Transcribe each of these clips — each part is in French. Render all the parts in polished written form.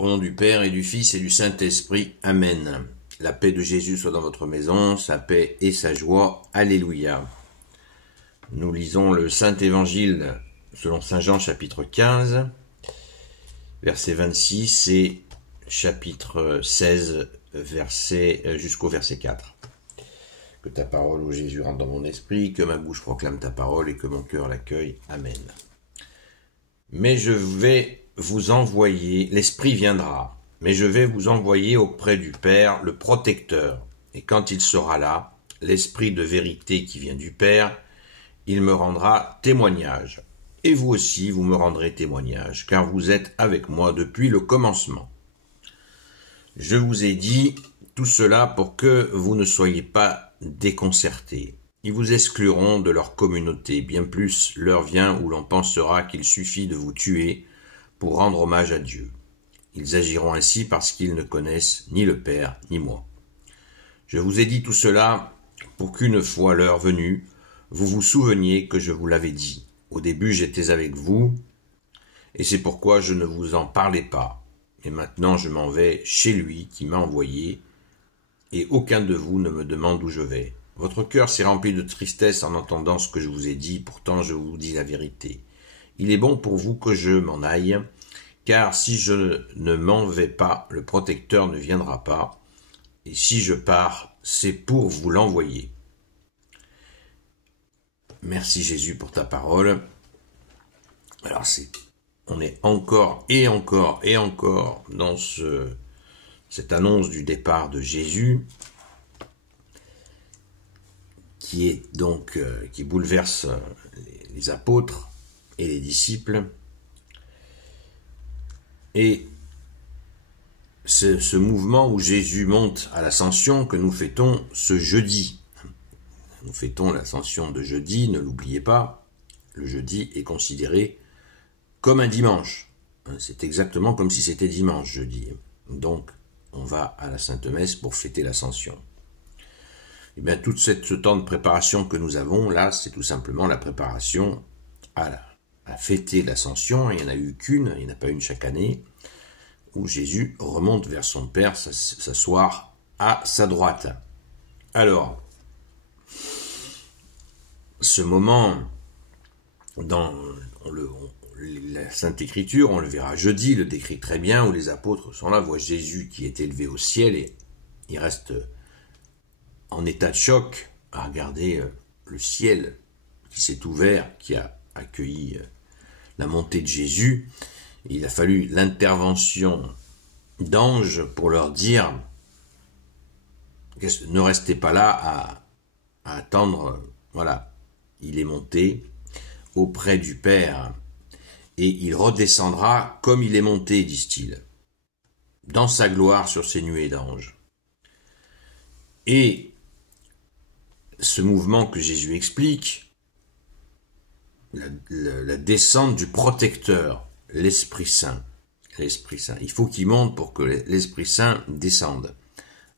Au nom du Père et du Fils et du Saint-Esprit. Amen. La paix de Jésus soit dans votre maison, sa paix et sa joie. Alléluia. Nous lisons le Saint-Évangile selon Saint Jean chapitre 15, verset 26 et chapitre 16, jusqu'au verset 4. Que ta parole, ô Jésus, rentre dans mon esprit, que ma bouche proclame ta parole et que mon cœur l'accueille. Amen. Mais je vais vous envoyer, l'Esprit viendra, mais je vais vous envoyer auprès du Père le protecteur. Et quand il sera là, l'Esprit de vérité qui vient du Père, il me rendra témoignage. Et vous aussi, vous me rendrez témoignage, car vous êtes avec moi depuis le commencement. Je vous ai dit tout cela pour que vous ne soyez pas déconcertés. Ils vous excluront de leur communauté. Bien plus, l'heure vient où l'on pensera qu'il suffit de vous tuer pour rendre hommage à Dieu. Ils agiront ainsi parce qu'ils ne connaissent ni le Père ni moi. Je vous ai dit tout cela pour qu'une fois l'heure venue, vous vous souveniez que je vous l'avais dit. Au début, j'étais avec vous, et c'est pourquoi je ne vous en parlais pas. Et maintenant, je m'en vais chez lui qui m'a envoyé, et aucun de vous ne me demande où je vais. Votre cœur s'est rempli de tristesse en entendant ce que je vous ai dit, pourtant je vous dis la vérité. Il est bon pour vous que je m'en aille, car si je ne m'en vais pas, le protecteur ne viendra pas, et si je pars, c'est pour vous l'envoyer. Merci Jésus pour ta parole. Alors on est encore et encore et encore dans cette annonce du départ de Jésus, qui bouleverse les apôtres et les disciples. Et c'est ce mouvement où Jésus monte à l'ascension que nous fêtons ce jeudi. Nous fêtons l'ascension de jeudi, ne l'oubliez pas. Le jeudi est considéré comme un dimanche. C'est exactement comme si c'était dimanche, jeudi. Donc, on va à la Sainte Messe pour fêter l'ascension. Et bien, tout ce temps de préparation que nous avons, là, c'est tout simplement la préparation à fêter l'ascension. Il n'y en a eu qu'une, il n'y en a pas une chaque année, où Jésus remonte vers son Père, s'asseoir à sa droite. Alors, ce moment, dans la Sainte Écriture, on le verra jeudi, le décrit très bien, où les apôtres sont là, voient Jésus qui est élevé au ciel, et il reste en état de choc à regarder le ciel qui s'est ouvert, qui a accueilli la montée de Jésus. Il a fallu l'intervention d'anges pour leur dire ne restez pas là à attendre, voilà, il est monté auprès du Père et il redescendra comme il est monté, disent-ils, dans sa gloire sur ses nuées d'anges. Et ce mouvement que Jésus explique, la descente du protecteur, l'Esprit Saint. L'Esprit Saint. Il faut qu'il monte pour que l'Esprit Saint descende.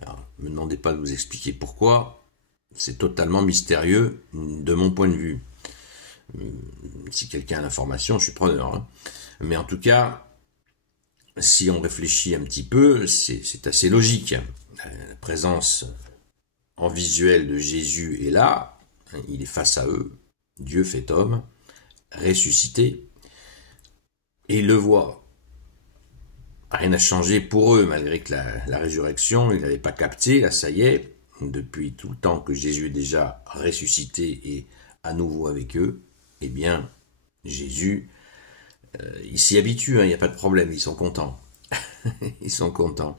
Alors, ne me demandez pas de vous expliquer pourquoi, c'est totalement mystérieux de mon point de vue. Si quelqu'un a l'information, je suis preneur. Hein. Mais en tout cas, si on réfléchit un petit peu, c'est assez logique. La présence en visuel de Jésus est là, il est face à eux, Dieu fait homme, ressuscité, et ils le voient. Rien n'a changé pour eux, malgré que la résurrection, ils n'avaient pas capté, là ça y est, depuis tout le temps que Jésus est déjà ressuscité et à nouveau avec eux, eh bien, Jésus, il s'y habitue, il n'y a pas de problème, ils sont contents. Ils sont contents.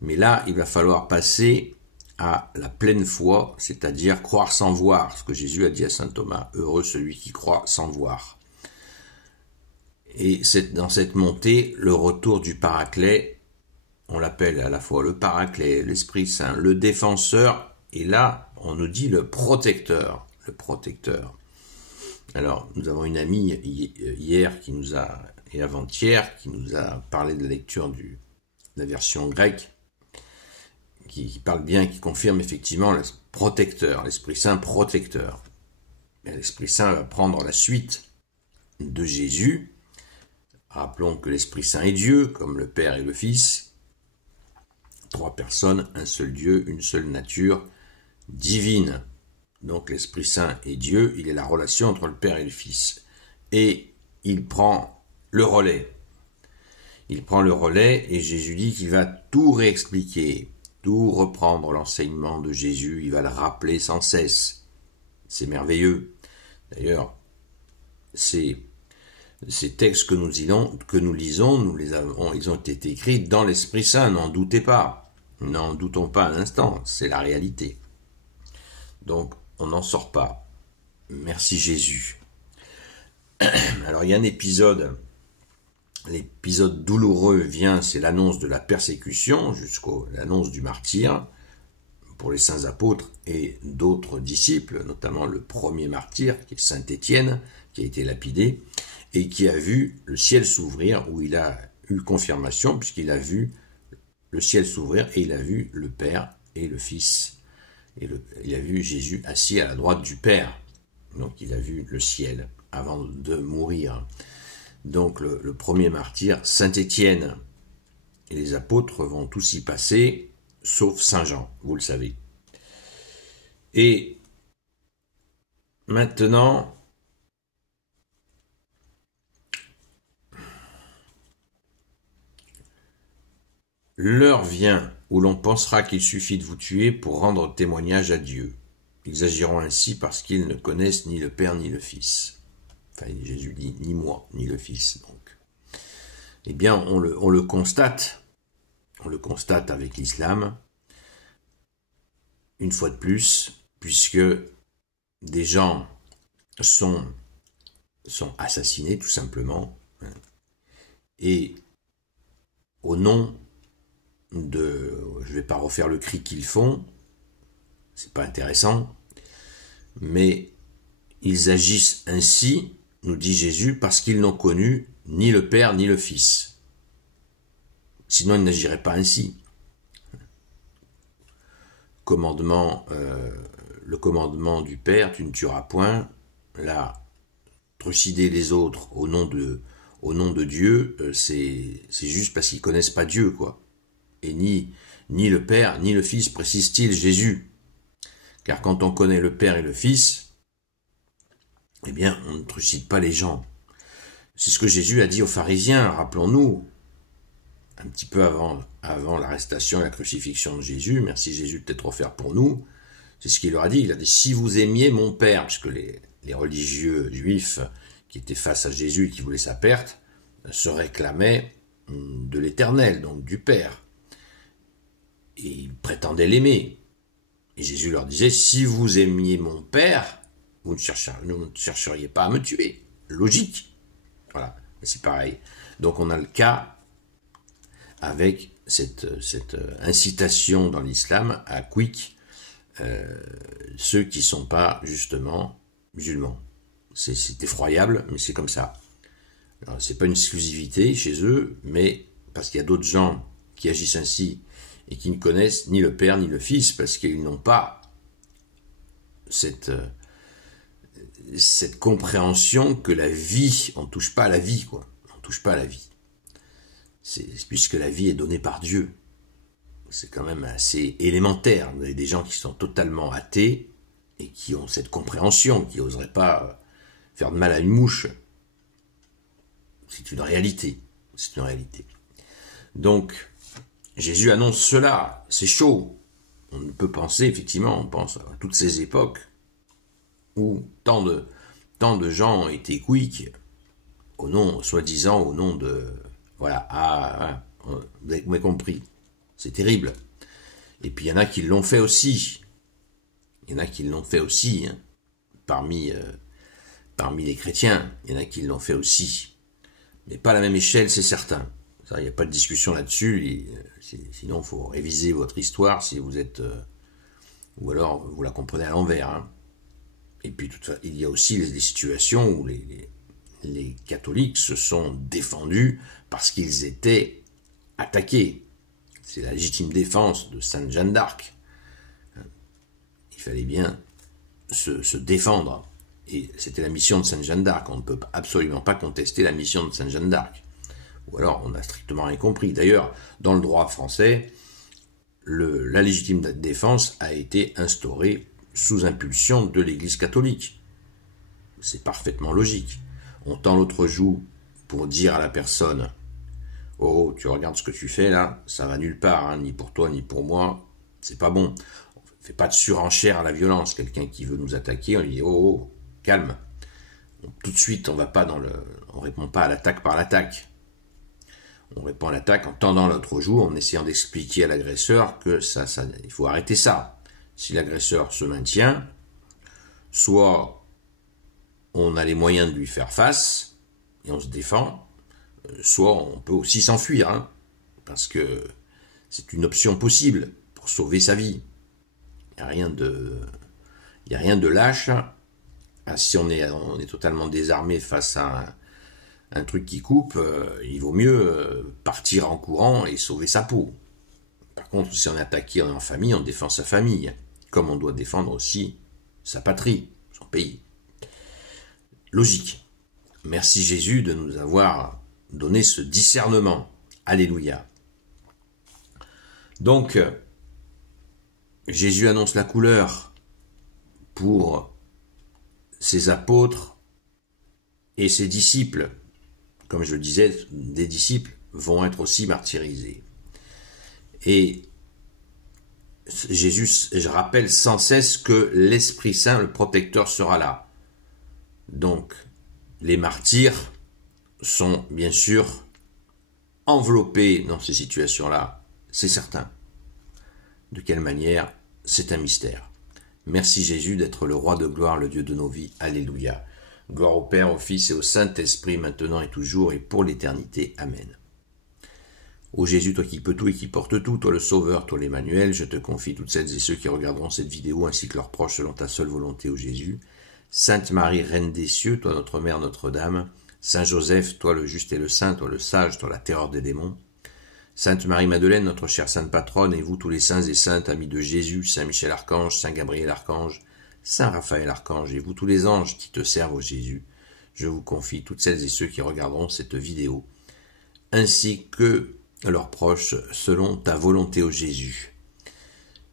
Mais là, il va falloir passer à la pleine foi, c'est-à-dire croire sans voir, ce que Jésus a dit à saint Thomas, heureux celui qui croit sans voir. Et dans cette montée, le retour du Paraclet, on l'appelle à la fois le Paraclet, l'Esprit Saint, le défenseur, et là, on nous dit le protecteur, le protecteur. Alors, nous avons une amie hier et avant-hier qui nous a parlé de la lecture de la version grecque, qui parle bien, qui confirme effectivement le protecteur, l'Esprit Saint protecteur. L'Esprit Saint va prendre la suite de Jésus Rappelons que l'Esprit Saint est Dieu, comme le Père et le Fils. 3 personnes, un seul Dieu, une seule nature divine. Donc l'Esprit Saint est Dieu, il est la relation entre le Père et le Fils. Et il prend le relais. Il prend le relais et Jésus dit qu'il va tout réexpliquer, tout reprendre l'enseignement de Jésus, il va le rappeler sans cesse. C'est merveilleux. D'ailleurs, ces textes que nous lisons, ils ont été écrits dans l'Esprit Saint, n'en doutez pas. N'en doutons pas un instant, c'est la réalité. Donc, on n'en sort pas. Merci Jésus. Alors, il y a un épisode, l'épisode douloureux vient, c'est l'annonce de la persécution, jusqu'à l'annonce du martyre, pour les saints apôtres et d'autres disciples, notamment le premier martyr, qui est Saint Étienne, qui a été lapidé, et qui a vu le ciel s'ouvrir, où il a eu confirmation, puisqu'il a vu le ciel s'ouvrir, et il a vu le Père et le Fils. Il a vu Jésus assis à la droite du Père. Donc il a vu le ciel avant de mourir. Donc le premier martyr, Saint Étienne. Et les apôtres vont tous y passer, sauf Saint Jean, vous le savez. Et maintenant, l'heure vient où l'on pensera qu'il suffit de vous tuer pour rendre témoignage à Dieu. Ils agiront ainsi parce qu'ils ne connaissent ni le Père ni le Fils. Enfin, Jésus dit ni moi, ni le Fils. Donc, eh bien, on le constate. On le constate avec l'islam, une fois de plus, puisque des gens sont assassinés, tout simplement, et au nom de... Je ne vais pas refaire le cri qu'ils font, c'est pas intéressant, mais ils agissent ainsi, nous dit Jésus, parce qu'ils n'ont connu ni le Père ni le Fils. Sinon, ils n'agiraient pas ainsi. Le commandement du Père, tu ne tueras point, là, trucider les autres au nom de Dieu, c'est juste parce qu'ils ne connaissent pas Dieu, quoi. Et ni le Père, ni le Fils, précise-t-il Jésus. Car quand on connaît le Père et le Fils, eh bien, on ne trucide pas les gens. C'est ce que Jésus a dit aux pharisiens, rappelons-nous, un petit peu avant l'arrestation et la crucifixion de Jésus, merci Jésus de t'être offert pour nous, c'est ce qu'il leur a dit, il a dit, si vous aimiez mon Père, parce que les religieux juifs qui étaient face à Jésus et qui voulaient sa perte, se réclamaient de l'Éternel, donc du Père. Et ils prétendaient l'aimer. Et Jésus leur disait, si vous aimiez mon Père, vous ne chercheriez pas à me tuer. Logique. Voilà, c'est pareil. Donc on a le cas avec cette incitation dans l'islam à quick ceux qui ne sont pas justement musulmans. C'est effroyable, mais c'est comme ça. C'est pas une exclusivité chez eux, mais parce qu'il y a d'autres gens qui agissent ainsi et qui ne connaissent ni le Père ni le Fils, parce qu'ils n'ont pas cette compréhension que la vie, on ne touche pas à la vie, quoi. On ne touche pas à la vie. Puisque la vie est donnée par Dieu. C'est quand même assez élémentaire. Vous avez des gens qui sont totalement athées et qui ont cette compréhension, qui n'oseraient pas faire de mal à une mouche. C'est une réalité. C'est une réalité. Donc, Jésus annonce cela. C'est chaud. On peut penser, effectivement, on pense à toutes ces époques où tant de gens ont été quick, soi-disant au nom de... Voilà, vous avez compris. C'est terrible. Et puis il y en a qui l'ont fait aussi. Il y en a qui l'ont fait aussi, hein, parmi les chrétiens. Il y en a qui l'ont fait aussi. Mais pas à la même échelle, c'est certain. Ça, il n'y a pas de discussion là-dessus. Sinon, il faut réviser votre histoire si vous êtes... ou alors, vous la comprenez à l'envers. Hein. Et puis, il y a aussi les situations où les catholiques se sont défendus parce qu'ils étaient attaqués. C'est la légitime défense de Sainte Jeanne d'Arc. Il fallait bien se défendre. Et c'était la mission de Sainte Jeanne d'Arc. On ne peut absolument pas contester la mission de Sainte Jeanne d'Arc. ou alors on n'a strictement rien compris. D'ailleurs, dans le droit français, la légitime défense a été instaurée sous impulsion de l'Église catholique. C'est parfaitement logique. On tend l'autre joue pour dire à la personne « Oh, tu regardes ce que tu fais là, ça va nulle part, hein, ni pour toi ni pour moi, c'est pas bon. » On ne fait pas de surenchère à la violence. Quelqu'un qui veut nous attaquer, on lui dit « Oh, calme. » Tout de suite, on répond pas à l'attaque par l'attaque. On répond à l'attaque en tendant l'autre joue, en essayant d'expliquer à l'agresseur que il faut arrêter ça. Si l'agresseur se maintient, soit on a les moyens de lui faire face et on se défend, soit on peut aussi s'enfuir, hein, parce que c'est une option possible pour sauver sa vie. Il n'y a rien de lâche. Si on est totalement désarmé face à un truc qui coupe, il vaut mieux partir en courant et sauver sa peau. Par contre, si on est attaqué en famille, on défend sa famille, comme on doit défendre aussi sa patrie, son pays. Logique. Merci Jésus de nous avoir donné ce discernement. Alléluia. Donc, Jésus annonce la couleur pour ses apôtres et ses disciples. Comme je le disais, des disciples vont être aussi martyrisés. Et Jésus, je rappelle sans cesse que l'Esprit Saint, le protecteur, sera là. Donc, les martyrs sont bien sûr enveloppés dans ces situations-là, c'est certain. De quelle manière? C'est un mystère. Merci Jésus d'être le roi de gloire, le Dieu de nos vies. Alléluia. Gloire au Père, au Fils et au Saint-Esprit, maintenant et toujours et pour l'éternité. Amen. Ô Jésus, toi qui peux tout et qui portes tout, toi le Sauveur, toi l'Emmanuel, je te confie toutes celles et ceux qui regarderont cette vidéo ainsi que leurs proches selon ta seule volonté, ô Jésus. Sainte Marie, Reine des cieux, toi notre Mère, Notre-Dame. Saint Joseph, toi le juste et le saint, toi le sage, toi la terreur des démons. Sainte Marie-Madeleine, notre chère sainte patronne, et vous tous les saints et saintes, amis de Jésus, Saint Michel Archange, Saint Gabriel Archange, Saint Raphaël Archange, et vous tous les anges qui te servent, ô Jésus, je vous confie toutes celles et ceux qui regarderont cette vidéo, ainsi que leurs proches, selon ta volonté, ô Jésus.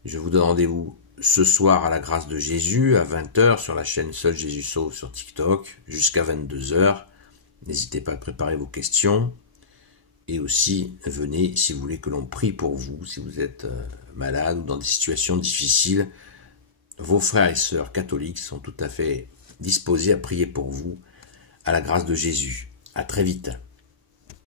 Je vous donne rendez-vous ce soir à la grâce de Jésus, à 20h, sur la chaîne Seul Jésus Sauve sur TikTok, jusqu'à 22h. N'hésitez pas à préparer vos questions. Et aussi, venez si vous voulez que l'on prie pour vous, si vous êtes malade ou dans des situations difficiles. Vos frères et sœurs catholiques sont tout à fait disposés à prier pour vous, à la grâce de Jésus. À très vite.